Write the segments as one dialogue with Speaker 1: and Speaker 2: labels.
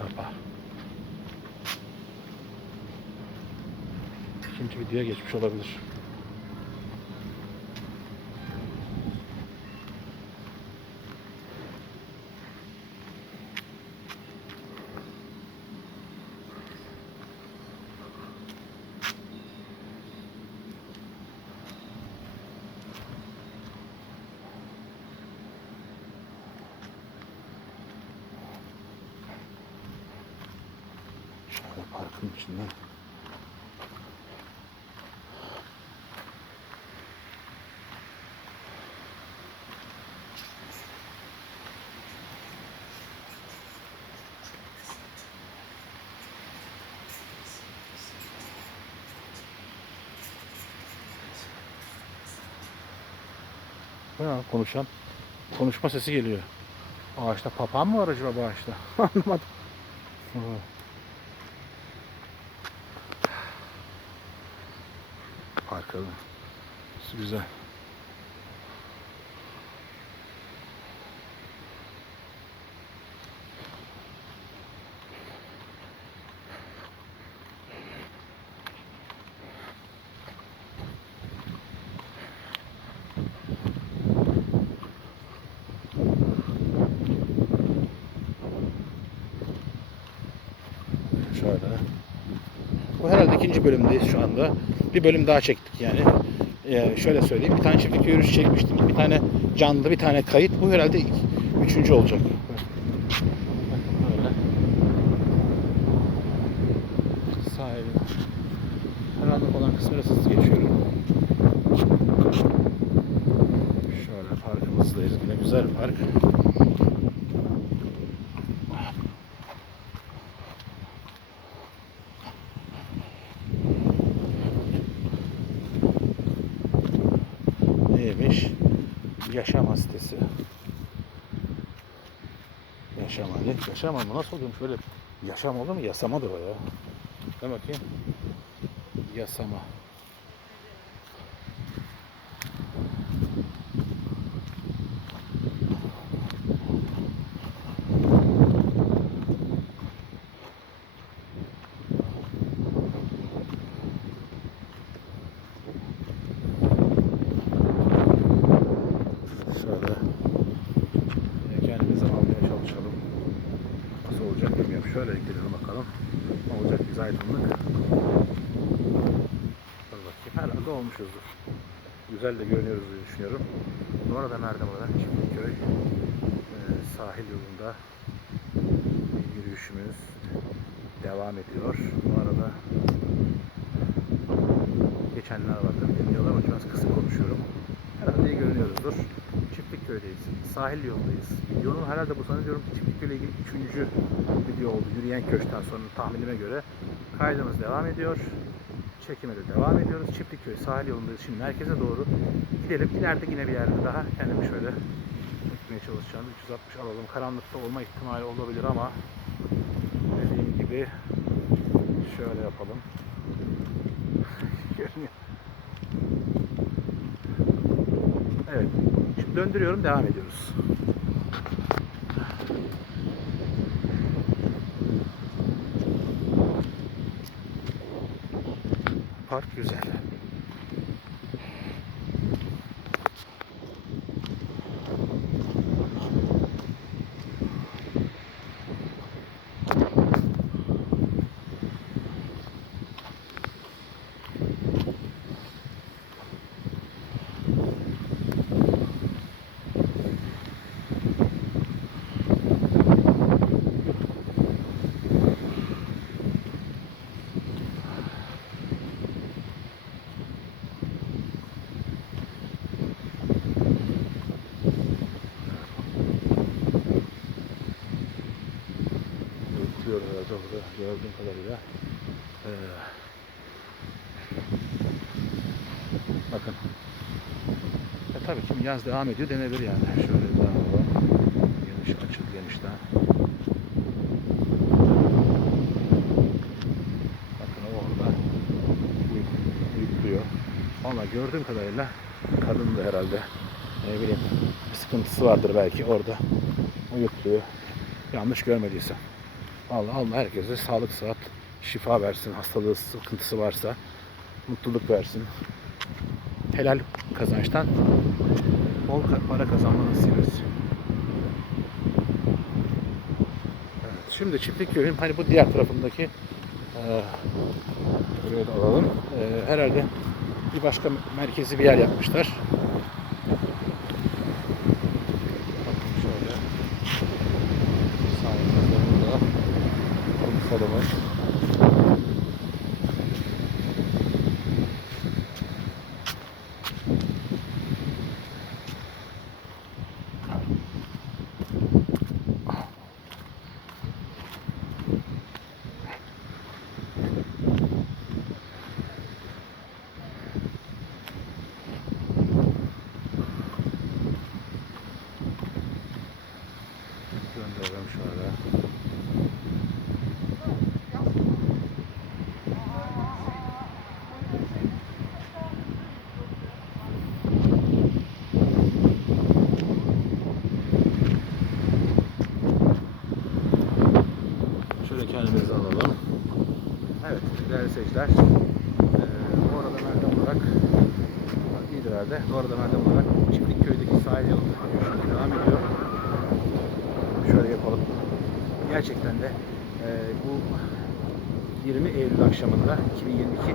Speaker 1: Çapa. İkinci videoya geçmiş olabilir. Lan konuşan? Konuşma sesi geliyor. Ağaçta papağan mı var acaba bu ağaçta? Anlamadım. Ha. Parkın. Güzel. Şöyle. Bu herhalde ikinci bölümdeyiz şu anda. Bir bölüm daha çektik yani. Ee, şöyle söyleyeyim. Bir tane çiftlik yürüyüş çekmiştim. Bir tane canlı, bir tane kayıt. Bu herhalde üçüncü olacak. Bakın böyle. Sahilin. Karanlık olan kısmı biraz hızlı geçiyorum. Şöyle parkımızdayız. Yine güzel bir park. Neymiş? Yaşama sitesi. Yaşama ne? Yaşama mı? Nasıl oluyormuş böyle? Yaşam olur mu? Yasamadır o ya. Ne bakayım? Yasama. Şöyle kendimizi almaya çalışalım. Nasıl olacak bilmiyorum. Şöyle gidelim bakalım. Biz aydınlık. Dur bakayım. Herhalde olmuşuzdur. Güzel de görünüyoruz diye düşünüyorum. Bu arada nerede burada? Çiftlikköy e, sahil yolunda yürüyüşümüz devam ediyor. Bu arada geçenler var tabii dinliyorlar ama biraz kısık konuşuyorum. Herhalde iyi görünüyoruzdur. Çiftlikköy'deyiz. Sahil yolundayız. Videonun herhalde bu zannediyorum ki Çiftlikköy'le ilgili üçüncü video oldu. Yürüyen köşkten sonra tahminime göre. Kaydımız devam ediyor. Çekime de devam ediyoruz. Çiftlikköy sahil yolundayız. Şimdi merkeze doğru gidelim. İleride yine bir yerde daha kendimi şöyle gitmeye çalışacağım. 360 alalım. Karanlıkta olma ihtimali olabilir ama dediğim gibi şöyle yapalım. Evet. Şimdi döndürüyorum, devam ediyoruz. Park güzel. Uyukluyor herhalde orada gördüğüm kadarıyla. Ee, bakın. E tabii ki yaz devam ediyor denebilir yani. Şöyle daha hava geniş açıl geniş daha. Bakın o orada uyuk- uyukluyor. Valla gördüğüm kadarıyla kadın da herhalde ne bileyim sıkıntısı vardır belki orada uyukluyor. Yanlış görmediysem. Allah Allah herkese sağlık, sıhhat, şifa versin. Hastalığı, sıkıntısı varsa mutluluk versin. Helal kazançtan bol para kazanma nasip şimdi çiftlik köyün hani bu diğer tarafındaki eee buraya da alalım. Eee, herhalde bir başka merkezi bir yer yapmışlar. Bakın şöyle. Sahibimizde burada. Kumsalımız. Gönderelim şöyle. Şöyle kendimizi alalım. Değerli seyirciler. Ee, bu arada Meltem olarak iyidir herhalde. Bu arada Meltem olarak Çiftlik köydeki sahil yolunda devam ediyor. Şöyle yapalım. Gerçekten de e, bu 20 Eylül akşamında 2022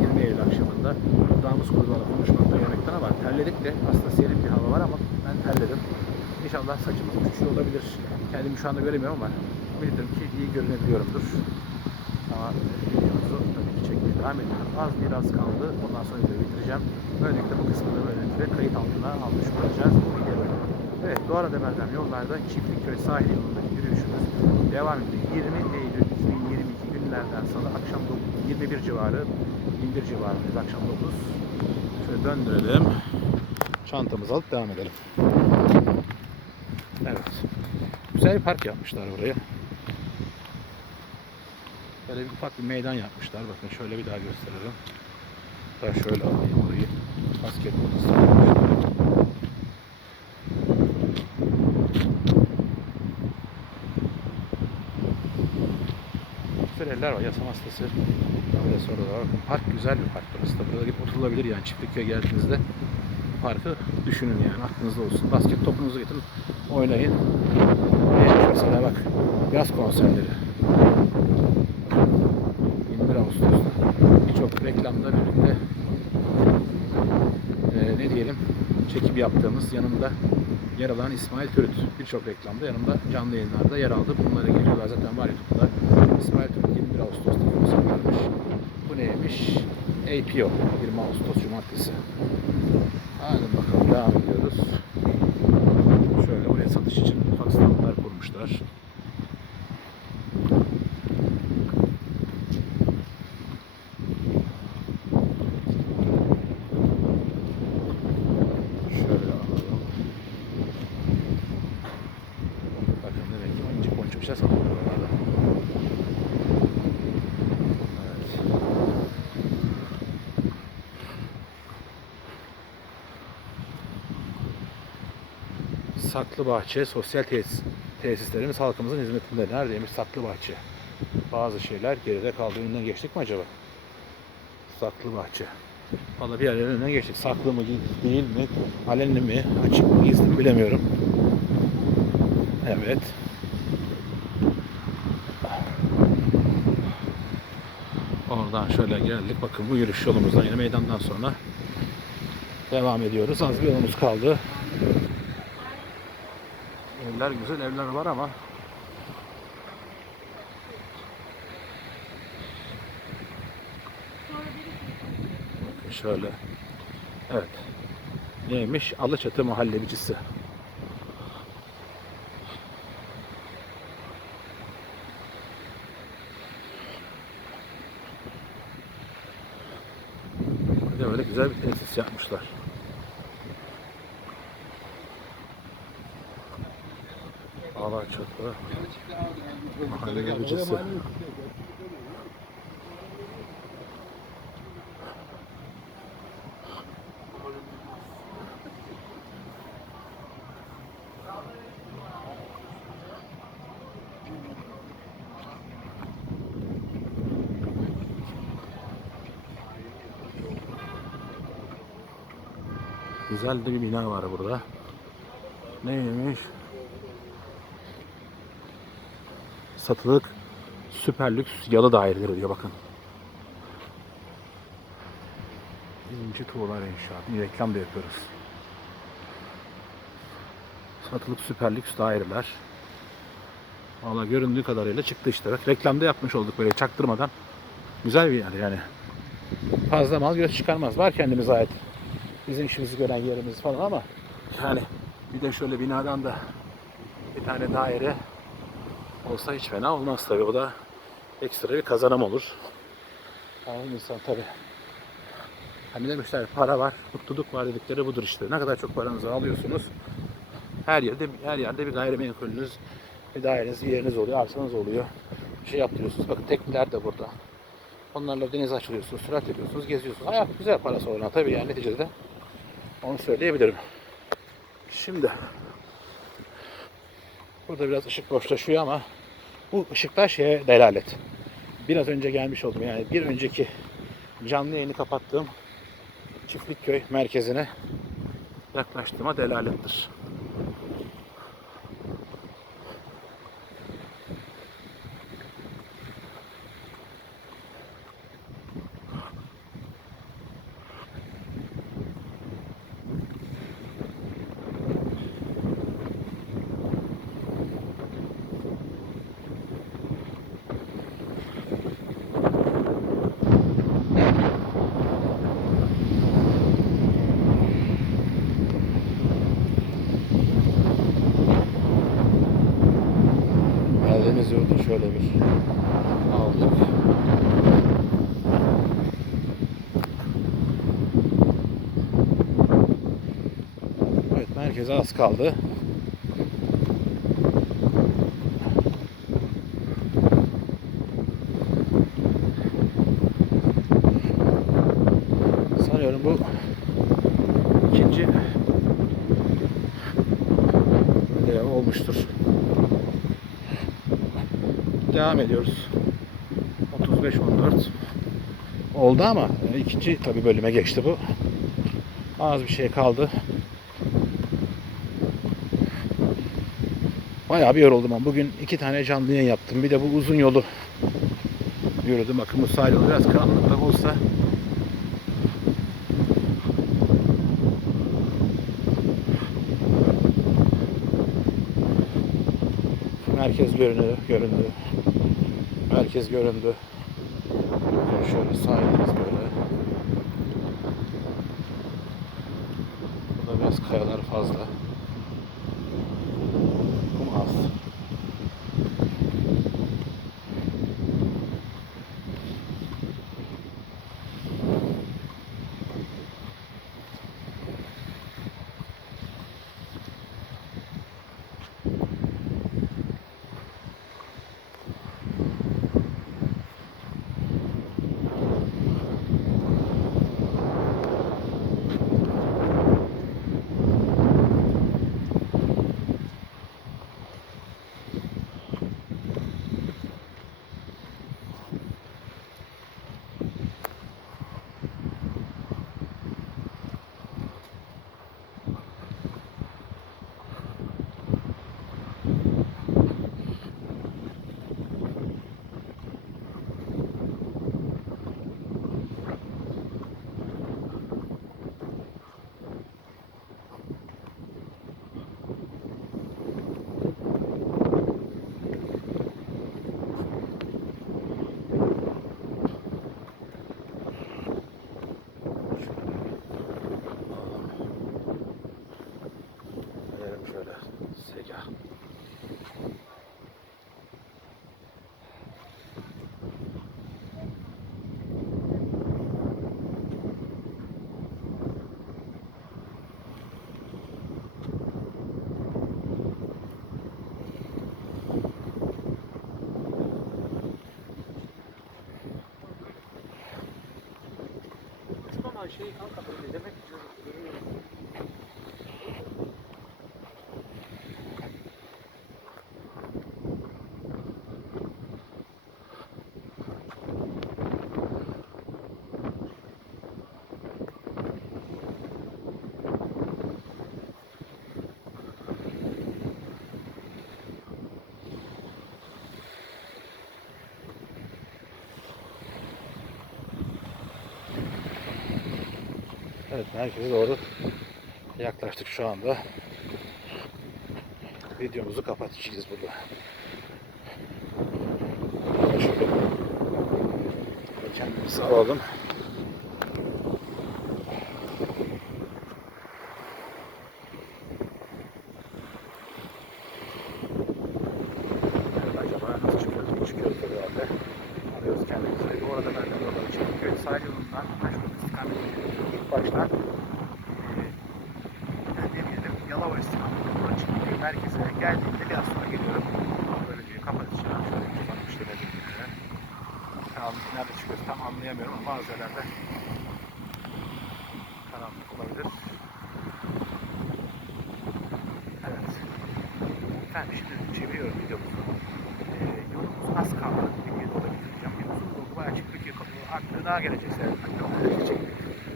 Speaker 1: 20 Eylül akşamında dudağımız kurularla konuşmakta yemekten ama terledik de aslında serin bir hava var ama ben terledim. İnşallah saçımız uçuyor olabilir. Kendimi şu anda göremiyorum ama ümit ki iyi görünebiliyorumdur. Ama videomuzu tabii ki çekmeye devam ediyorum. Az biraz kaldı. Ondan sonra videoyu bitireceğim. Böylelikle bu kısmını böylelikle kayıt altına almış olacağız bu videoyu. Evet, Doğru Demir'den yollarda Çiftlikköy sahil yolundaki yürüyüşümüz devam ediyor. 20 Eylül 2022 günlerden salı akşam 9, 21 civarı 21 civarındayız akşam 9. Şöyle döndürelim. Çantamızı alıp devam edelim. Evet. Güzel bir park yapmışlar oraya. Böyle bir ufak bir meydan yapmışlar. Bakın şöyle bir daha gösterelim. Daha şöyle alayım orayı. Basketbol. Güzel evler var. Yasam hastası. Öyle sonra da var. Park güzel bir park burası da. Burada oturulabilir yani çiftlikköye geldiğinizde. Parkı düşünün yani aklınızda olsun. Basket topunuzu getirin oynayın. Mesela bak yaz konserleri. 21 Ağustos'ta birçok reklamda birlikte eee, ne diyelim çekim yaptığımız yanımda yer alan İsmail Türüt birçok reklamda yanımda canlı yayınlarda yer aldı. Bunları geliyorlar zaten var YouTube'da. İsmail Türüt 21 Ağustos'ta konser vermiş. Bu neymiş? APO 20 Ağustos Cumartesi. Hadi bakalım devam ediyoruz. Şöyle buraya satış için ufak kurmuşlar. Şöyle alalım. Bakın demek şey satılıyor buralarda. Evet. Saklı Bahçe Sosyal Tesis, Tesislerimiz halkımızın hizmetinde. Neredeymiş Saklı Bahçe? Bazı şeyler geride kaldı. Önünden geçtik mi acaba? Saklı Bahçe. Valla bir yerlerin önünden geçtik. Saklı mı değil mi? Alenli mi? Açık mı gizli mi bilemiyorum. Evet. Oradan şöyle geldik. Bakın bu yürüyüş yolumuzdan yine meydandan sonra devam ediyoruz. Az bir yolumuz kaldı. Evler güzel evler var ama Bakın şöyle. Evet. Neymiş? Alıçatı muhallebicisi. Güzel bir tesis yapmışlar. Alaçatı muhallebicisi. Güzel de bir bina var burada. Neymiş? Satılık süper lüks yalı daireleri diyor bakın. İnci Tuğlar İnşaat. Bir reklam da yapıyoruz. Satılık süper lüks daireler. Valla göründüğü kadarıyla çıktı işte. Reklamda yapmış olduk böyle çaktırmadan. Güzel bir yer yani. Fazla mal göz çıkarmaz. Var kendimize ait. Bizim işimizi gören yerimiz falan ama yani bir de şöyle binadan da bir tane daire olsa hiç fena olmaz tabii. O da ekstra bir kazanım olur. Ama insan tabii. Hani demişler para var, mutluluk var dedikleri budur işte. Ne kadar çok paranızı alıyorsunuz. Her yerde her yerde bir gayrimenkulünüz, bir daireniz, bir yeriniz oluyor, arsanız oluyor. Bir şey yaptırıyorsunuz. Bakın tekneler de burada. Onlarla denize açılıyorsunuz, sürat ediyorsunuz, geziyorsunuz. Hayat güzel parası olan tabii yani neticede. Onu söyleyebilirim. Şimdi burada biraz ışık boşlaşıyor ama bu ışıklar şeye delalet. Biraz önce gelmiş oldum yani bir önceki canlı yayını kapattığım Çiftlikköy merkezine yaklaştığıma delalettir. Geldiğimiz yolda şöyle bir aldık. Evet merkeze az kaldı. Sanıyorum bu ikinci video olmuştur. Devam ediyoruz. 35 14 oldu ama e, ikinci tabi bölüme geçti bu. Az bir şey kaldı. Bayağı bir yoruldum ama bugün iki tane canlı yayın yaptım. Bir de bu uzun yolu yürüdüm. Bakın bu sahil biraz karanlık da olsa Merkez görünüyor, göründü. Merkez göründü. Şöyle sahilimiz böyle. Burada biraz kayalar fazla. Kum az. Verelim şöyle segah. Ama şey kanka böyle demek ki merkeze doğru yaklaştık şu anda. Videomuzu kapatacağız burada. Kendimizi alalım. Evet, acaba nasıl çıkıyoruz? İyi çıkıyoruz tabii herhalde. Arıyoruz kendimizi. Bu arada ben de burada Çekmeköy sahil yolundan Aşkın istikamete gidiyorum. İlk başta eee ne diyelim Yalova istikametinde Çekmeköy merkezine geldiğimde biraz sonra geliyorum. Böyle bir kapatacağım. Şöyle bir uzatmış denedim. Karanlık nerede çıkıyoruz tam anlayamıyorum ama bazı yerlerde karanlık olabilir. Evet. Efendim şimdi çeviriyorum videomuzu. Ee, yolumuz az kaldı. Bir videoda bitireceğim. Bir uzun yolu bayağı çıktık ya. Yani. Çektik.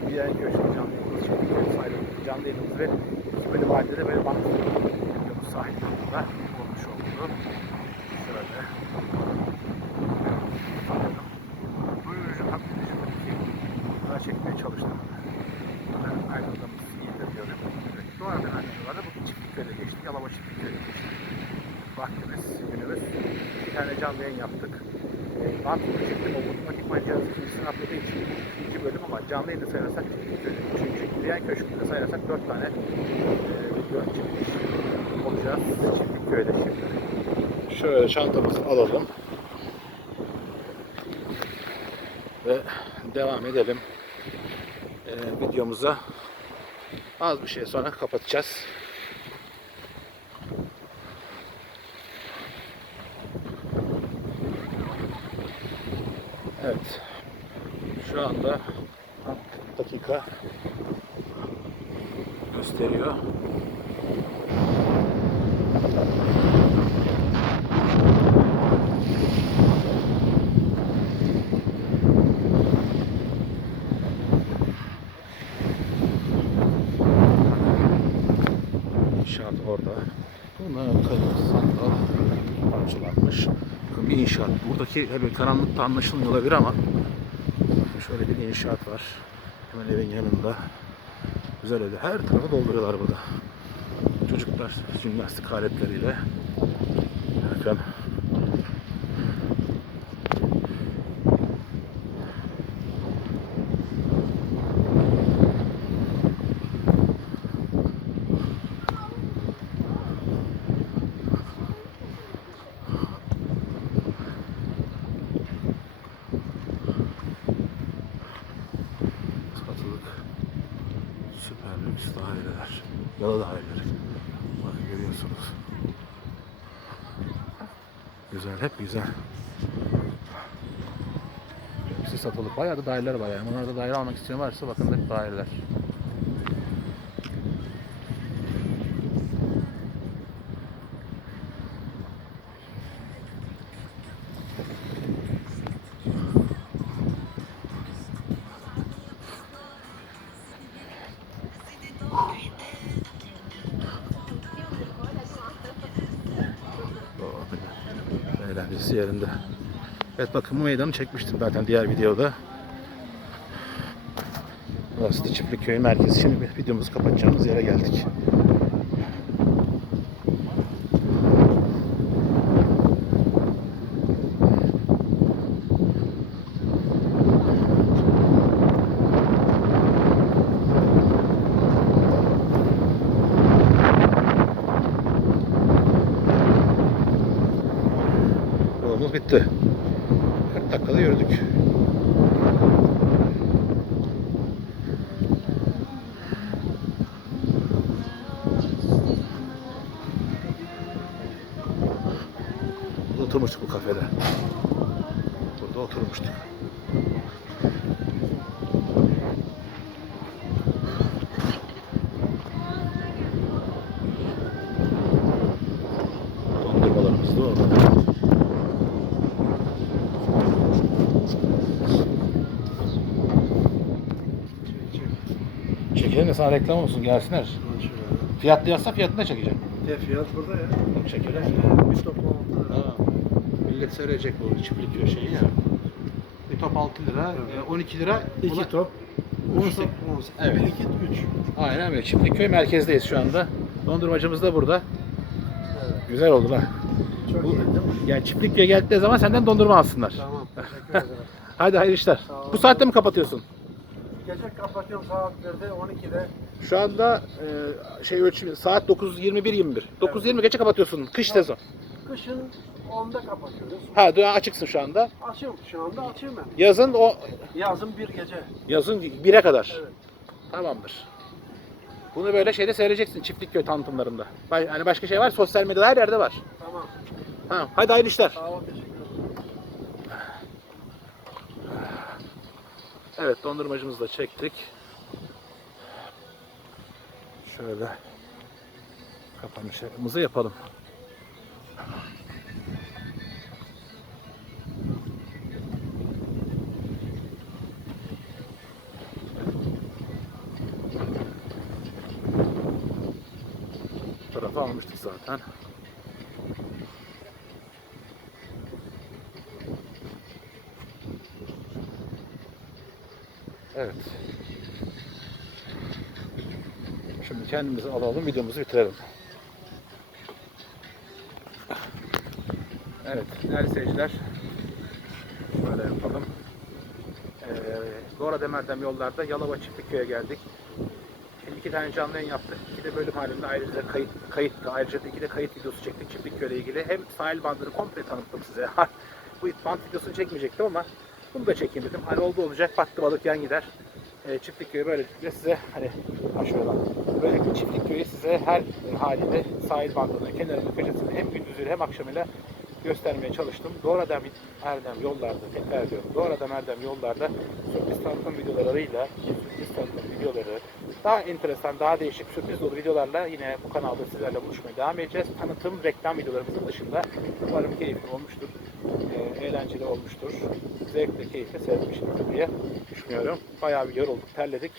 Speaker 1: Bir yer köşkü canlı yolumuz çektik. Sahil canlı yolumuz ve iki bölüm halinde de böyle banklı videomuz sahil yolunda olmuş oldu. Şöyle. Sanırım. Bu ürünün hakkındaki daha çekmeye çalıştım. Ayrıldığımız iyidir diyorum. Evet, Doğadan ayrılıyorlar da bu çiftliklere geçti. Yalova çiftliklere geçti. Vaktimiz, günümüz. Bir tane canlı yayın yaptık. E, Bantını çektim. O otomatik mancınız ikincisini atladığı için bu ikinci bölüm ama canlı yayını sayarsak çiftlikleri. Üçüncü yürüyen köşkünde sayarsak dört tane e, video çekmiş olacağız. Çiftlikköy'de şimdi. Şöyle çantamızı alalım. Ve devam edelim e, videomuza. Az bir şey sonra kapatacağız. Evet. Şu anda dakika gösteriyor. İnşaat orada. Bunlar kırmızı sandal parçalanmış. Bakın bir inşaat. Buradaki böyle karanlıkta anlaşılmıyor olabilir ama şöyle bir inşaat var. Hemen evin yanında. Güzel öyle. Her tarafı dolduruyorlar burada. Çocuklar jimnastik aletleriyle. Bakın. satılık süper lüks daireler. Yalı daireleri. Bakın görüyorsunuz. Güzel, hep güzel. Hepsi satılık. Bayağı da daireler var yani. Bunlarda daire almak isteyen varsa bakın hep daireler. Bu meydanı çekmiştim zaten diğer videoda. Burası da Çiftlikköy merkezi. Şimdi videomuzu kapatacağımız yere geldik. Yolumuz bitti. 40 dakikada yürüdük. Burada oturmuştuk bu kafede. Burada oturmuştuk. Dondurmalarımız da orada. Çekelim de sana reklam olsun gelsinler. Fiyatlı yazsa fiyatını da çekeceğim.
Speaker 2: Ne fiyat burada ya?
Speaker 1: Çekelim.
Speaker 2: Bir toplantı.
Speaker 1: Ha. Millet seyredecek bu çiftlik köşeyi ya. Bir top 6 lira,
Speaker 2: Evet.
Speaker 1: e, 12 lira. bu da
Speaker 2: İki top 18. 18.
Speaker 1: Evet.
Speaker 2: 1, 2, 3.
Speaker 1: Aynen öyle. Çiftlikköy merkezdeyiz şu anda. Dondurmacımız da burada.
Speaker 2: Evet.
Speaker 1: Güzel oldu lan.
Speaker 2: Çok
Speaker 1: Bu-
Speaker 2: iyi değil mi?
Speaker 1: Yani çiftlikköy'e geldikleri zaman senden dondurma alsınlar.
Speaker 2: Tamam. Teşekkür ederim.
Speaker 1: Hadi hayırlı işler. Bu saatte mi kapatıyorsun?
Speaker 2: Gece kapatıyorum saat 1'de 12'de.
Speaker 1: Şu anda e, şey ölçüm saat 9.21-21. 9.20 geçe kapatıyorsun. Kış sezon.
Speaker 2: Kışın 10'da kapatıyoruz.
Speaker 1: Ha dua açıksın şu anda.
Speaker 2: Açıyorum şu anda açıyorum ben.
Speaker 1: Yazın o
Speaker 2: Yazın bir gece.
Speaker 1: yazın 1'e kadar.
Speaker 2: Evet.
Speaker 1: Tamamdır. Bunu böyle şeyde seyredeceksin çiftlikköy tanıtımlarında. Ba- Hani başka şey var sosyal medyada her yerde var.
Speaker 2: Tamam.
Speaker 1: Tamam. Hadi hayırlı işler.
Speaker 2: Sağ ol teşekkür ederim.
Speaker 1: Evet dondurmacımızı da çektik. Şöyle kapanışımızı yapalım. Almıştık zaten. Evet. Şimdi kendimizi alalım, videomuzu bitirelim. Evet, değerli seyirciler. Şöyle yapalım. Ee, Gora Demer'den yollarda Yalova Çiftlikköy'e geldik. İki tane canlı yayın yaptık. İki de bölüm halinde ayrıca kayıt, kayıttı. Ayrıca iki de kayıt videosu çektik Çiftlikköy'le ilgili. Hem sahil bandını komple tanıttım size. Bu band videosunu çekmeyecektim ama bunu da çekeyim dedim. Hani oldu olacak battı balık yan gider. E, Çiftlikköy'ü böylelikle size hani bak. Böylelikle Çiftlikköy'ü size her haliyle sahil bandını, kenarını, köşesini hem gündüzüyle hem akşamıyla göstermeye çalıştım. Doğru Adam Erdem yollarda, tekrar ediyorum. Doğru Adam Erdem yollarda sürpriz tanıtım videolarıyla, sürpriz tanıtım videoları, daha enteresan, daha değişik sürpriz dolu videolarla yine bu kanalda sizlerle buluşmaya devam edeceğiz. Tanıtım, reklam videolarımızın dışında umarım keyifli olmuştur, e, eğlenceli olmuştur, zevkle, keyifle seyretmişsinizdir diye düşünüyorum. Bayağı bir yorulduk, terledik.